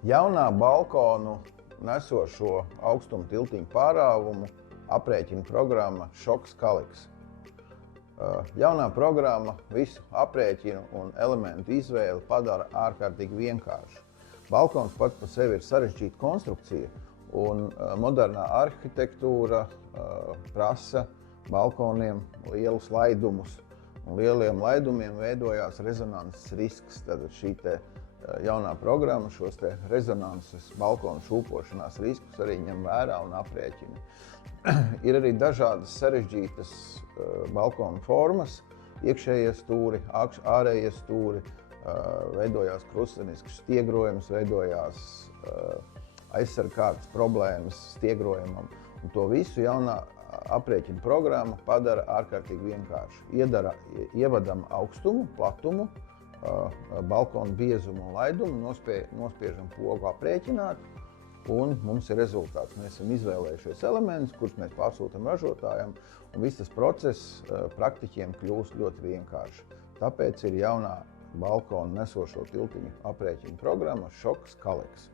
Jaunā balkonu nesošo augstuma tiltiņu pārāvumu aprēķina programma Šoks Kalix. Jaunā programma visu aprēķinu un elementu izvēli padara ārkārtīgi vienkāršu. Balkons pats par sevi ir sarežģīta konstrukcija, un modernā arhitektūra prasa balkoniem lielus laidumus. Un lieliem laidumiem veidojās rezonanses risks. Tad šī jaunā programma šos rezonanses balkonu šūpošanās riskus arī ņem vērā un aprēķina. Ir arī dažādas sarežģītas balkonu formas, iekšējie stūri, ārējie stūri, veidojās krustenisks stiegrojums, veidojās aizsargkārtas problēmas stiegrojumam. Un to visu jaunā aprēķina programma padara ārkārtīgi vienkārši. Ievadam augstumu, platumu, balkonu biezumu un laidumu, nospiežam pogu aprēķināt, un mums ir rezultāts. Mēs esam izvēlējušies elementus, kurus mēs pārsūtam ražotājiem, un viss tas process praktiķiem kļūst ļoti vienkārši. Tāpēc ir jaunā balkonu nesošo tiltiņu aprēķina programma Šoks Kalix.